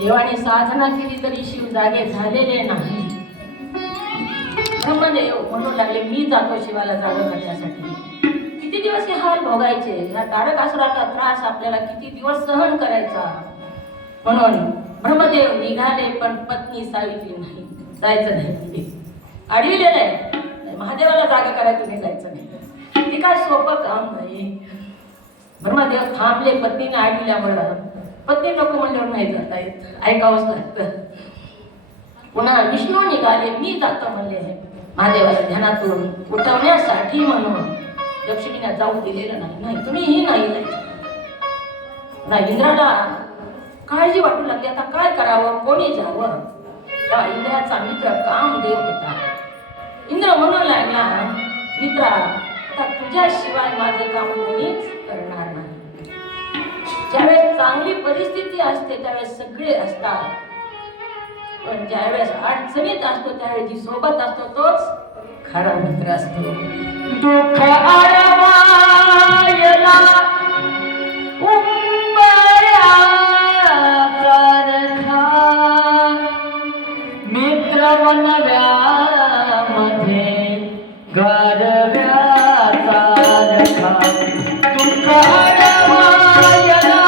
देवाने साधना केली तरी शिव जागे झालेले नाही. ब्रह्मदेव म्हणू लागले मी जातो शिवाला जागा करण्यासाठी. किती दिवस हे हाल भोगायचे, या तारकासुराचा त्रास आपल्याला किती दिवस सहन करायचा. म्हणून ब्रह्मदेव निघाले, पण पत्नी सावित्री नाही, जायचं नाही. अडविलेलं आहे, महादेवाला जागा करायला तुम्ही जायचं नाही. ते काय सोपं काम नाही. ब्रह्मदेव थांबले, पत्नीने अडविल्यामुळं. पत्नी नको म्हणल्यावर नाही जाता येत, ऐकावंच लागतं. पुन्हा विष्णू निघाले, मी जातो म्हणले महादेवाच्या ध्यानातून उठवण्यासाठी. म्हणून दक्षिणेला जाऊ दिलेलं नाही. तुम्हीही नाही जायचं. नाही, इंद्राला काळजी वाटू लागली, आता काय करावं, कोणी जावं. त्या इंद्राचा मित्र कामदेव होता. इंद्र म्हणू लागला, मित्रा आता तुझ्याशिवाय माझे काम कोणीच करणार नाही. ज्यावेळेस चांगली परिस्थिती असते त्यावेळेस सगळे असतात, पण ज्यावेळेस अडचणीत असतो त्यावेळेस जी सोबत असतो तोच खरा मित्र असतो. दुःख आरवायला उंबऱ्या सारखा मित्र बनव्यामध्ये गारव्या सारखा. दुःख आरवायला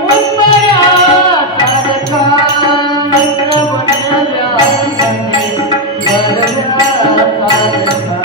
उंबऱ्या सारखा मित्र बनव्यामध्ये गारव्या सारखा.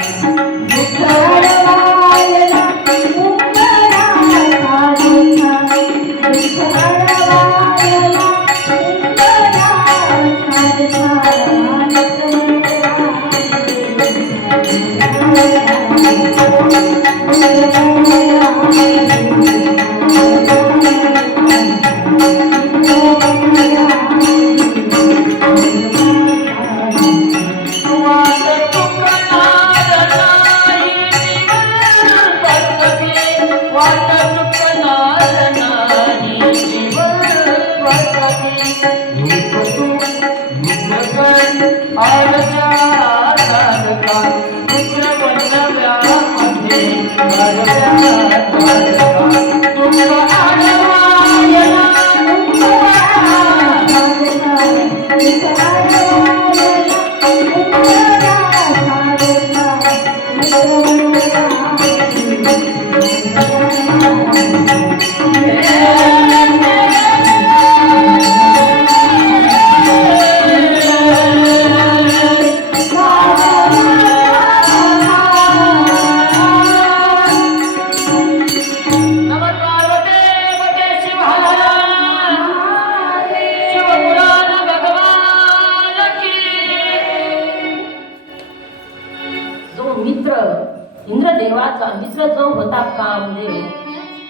इंद्रदेवाचा मित्र जो होता कामदेव,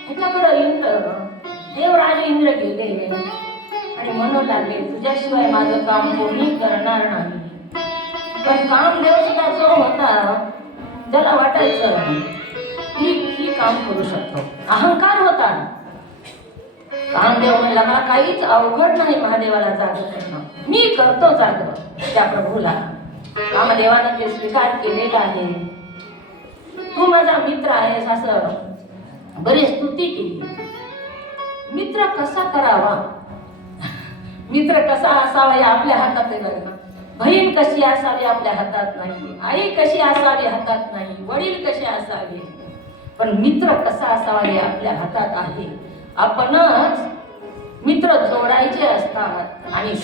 त्याच्याकडे देवराज इंद्र गेले आणि म्हणू लागले तुझ्याशिवाय माझं काम कोणी करणार नाही. पण कामदेव सुद्धा जो होता त्याला वाटायचं मी काम करू शकतो, अहंकार होता. कामदेव म्हणला मला काहीच अवघड नाही महादेवाला जाग करणं, मी करतो जाग त्या प्रभूला. कामदेवानं ते स्वीकार केलेला आहे. तू माझा मित्र आहेस असं बरी स्तुती केली. मित्र कसा करावा, मित्र कसा असावा हे आपल्या हातात आहे. बहीण कशी असावी आपल्या हातात नाही, आई कशी असावी हातात नाही, वडील कसे असावे, पण मित्र कसा असावा हे आपल्या हातात आहे. आपणच मित्र जोडायचे असतात आणि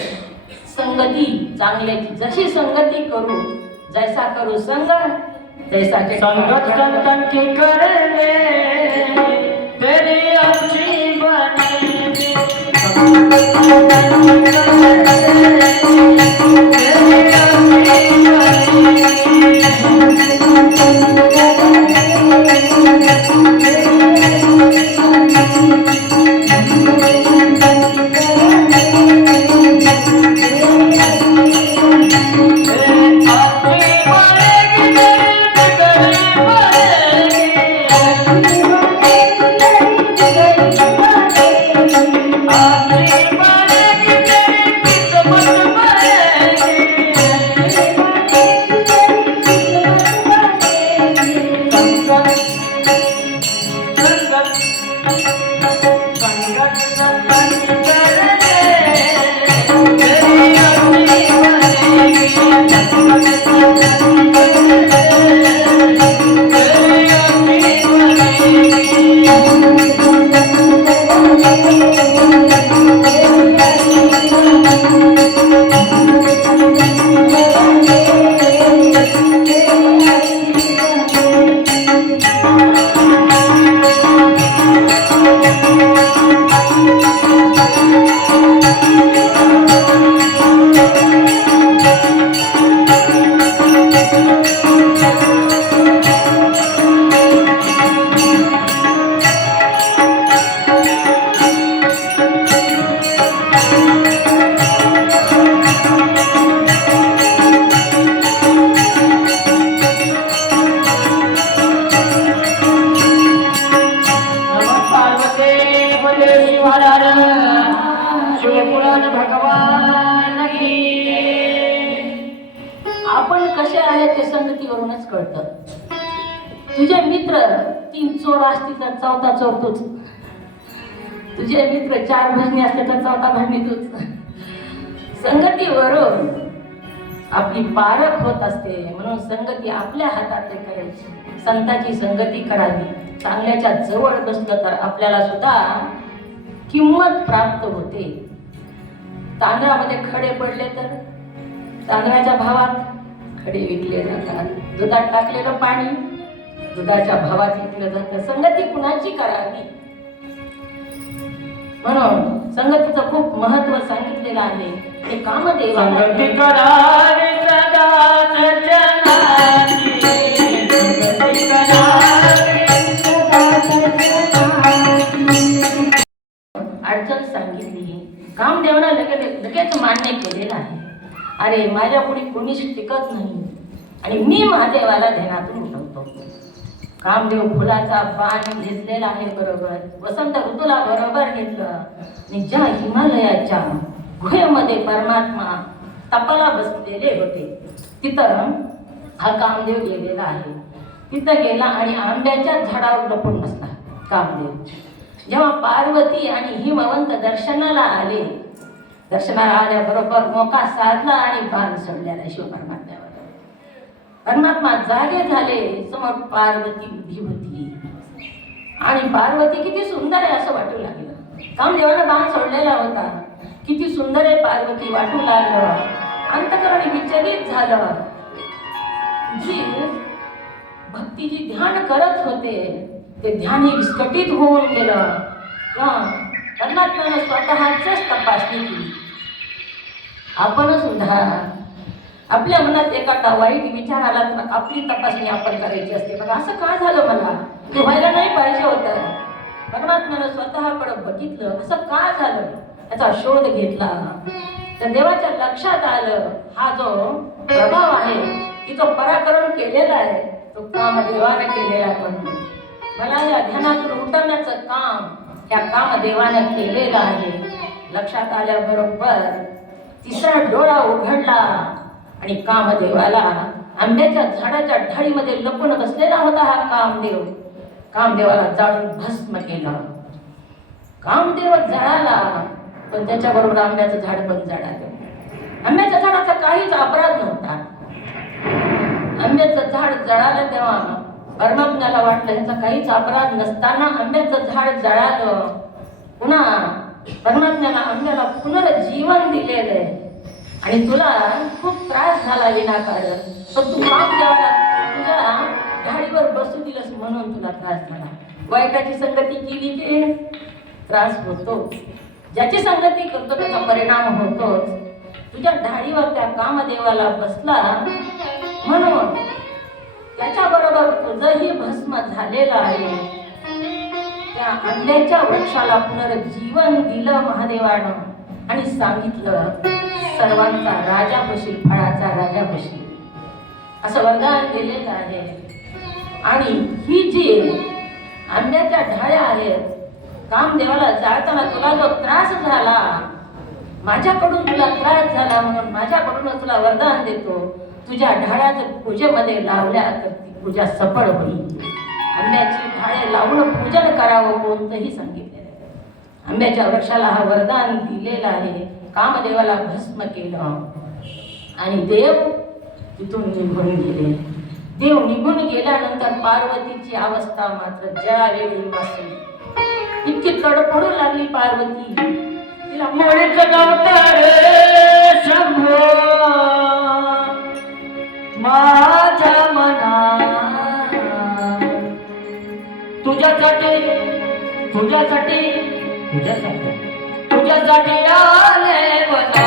संगती चांगल्याची जशी संगती करू, जैसा करू संग तैसा के संगत संतन की करने तेरी अच्छी बनेगी. शिवालाल शिवपुराण भगवान की. आपण कसे आहे ते संगतीवरूनच कळतं. तुझे मित्र 3 चोर असतील तर 4था चोर तूच. तुझे मित्र 4 भजनी असले तर 4था भजनी तूच. संगतीवरून आपली पारख होत असते. म्हणून संगती आपल्या हातात करायची. संताची संगती करावी. चांगल्याच्या जवळ बसलं तर आपल्याला सुद्धा किंमत प्राप्त होते. तांदळामध्ये खडे पडले तर तांदळाच्या भावात खडे विकले जातात. दुधात टाकलेलं पाणी दुधाच्या भावात विकलं जातं. संगती कुणाची करावी म्हणून संगतीचं खूप महत्व सांगितलेलं आहे. ते कामदेव संगती करावी सदा सज्जनाची. संगती करावी अडचण सांगितली. कामदेवाला लगेच मान्य केलेलं आहे. अरे माझ्या पुढे कोणीच टिकत नाही आणि मी महादेवाला ध्यानातून उठवतो. कामदेव फुलाचा पान घेतलेला आहे बरोबर. वसंत ऋतूला बरोबर घेतलं आणि ज्या हिमालयाच्या गुहेमध्ये परमात्मा तपाला बसलेले होते तिथं हा कामदेव गेलेला आहे. तिथं गेला आणि आंब्याच्या झाडावर लपून बसला कामदेव. जेव्हा पार्वती आणि हिमवंत दर्शनाला आल्याबरोबर मोका साधला आणि बाण सोडलेला शिव परमात्म्यावर. परमात्मा जागे झाले. समोर पार्वती उभी होती आणि पार्वती किती सुंदर आहे असं वाटू लागलं. कामदेवाने बाण सोडलेला होता. किती सुंदर आहे पार्वती वाटू लागलं. अंतःकरण विचलित झालं. जी भक्तीची ध्यान करत होते ते ध्यान विस्कटीत होऊन गेलं. परमात्म्यानं स्वतःच तपासणी केली. आपण सुद्धा आपल्या मनात एखादा वाईट विचार आला तर आपली तपासणी आपण करायची असते. बघा असं का झालं मला, ते व्हायला नाही पाहिजे होतं. परमात्म्यानं स्वतःकडे बघितलं असं का झालं याचा शोध घेतला तर देवाच्या लक्षात आलं हा जो प्रभाव आहे की तो पराक्रम केलेला आहे तो कामदेवाने केलेला. पण मला या ध्यानातून उठवण्याचं काम या कामदेवाने केलेलं आहे. लक्षात आल्याबरोबर तिसरा डोळा उघडला आणि कामदेवाला आंब्याच्या झाडाच्या ढाळीमध्ये लपून बसलेला होता हा कामदेव. कामदेवाला जाळून भस्म केलं. कामदेव जळाला पण त्याच्याबरोबर आंब्याचं झाड पण जळालं. आंब्याच्या झाडाचा काहीच अपराध नव्हता. आंब्याचं झाड जळालं तेव्हा परमात्म्याला वाटलं ह्याचा काहीच अपराध नसताना आंब्याचं झाड जळालं. पुन्हा परमात्म्याला आंब्याला पुनर्जीवन दिलेलं आहे आणि तुला खूप त्रास झाला विनाकारण. पण तू कामदेवाला तुझ्या ढाळीवर बसू दिलंस म्हणून तुला त्रास झाला. वाईटाची संगती केली की त्रास होतो. ज्याची संगती करतो त्याचा परिणाम होतोच. तुझ्या ढाळीवर त्या कामदेवाला बसला म्हणून त्याच्याबरोबर तुझंही भस्म झालेलं आहे. त्या आंब्याच्या वृक्षाला पुनर्जीवन दिलं महादेवानं आणि सांगितलं सर्वांचा राजा बशील, फळाचा राजा बशील असं वरदान दिलेलं आहे. आणि ही जी आंब्याच्या ढाळ्या आहेत कामदेवाला जाळताना तुला जो त्रास झाला माझ्याकडून तुला त्रास झाला म्हणून माझ्याकडूनच तुला वरदान देतो. तुझ्या ढाळ्या जर पूजेमध्ये लावल्या तर ती पूजा सफळ होईल. आंब्याची ढाळे लावून पूजन करावं कोणतंही सांगितलेलं आहे. आंब्याच्या वृक्षाला हा वरदान दिलेलं आहे. कामदेवाला भस्म केलं आणि देव तिथून निघून गेले. देव निघून गेल्यानंतर पार्वतीची अवस्था मात्र ज्यावेळी वाचली इतकी तडफडू लागली पार्वती. तिला मुळीच नव्हतं शंभो माझ्या मनात. तुझ्यासाठी तुझ्यासाठी तुझ्यासाठी तुझ्यासाठी आले वना.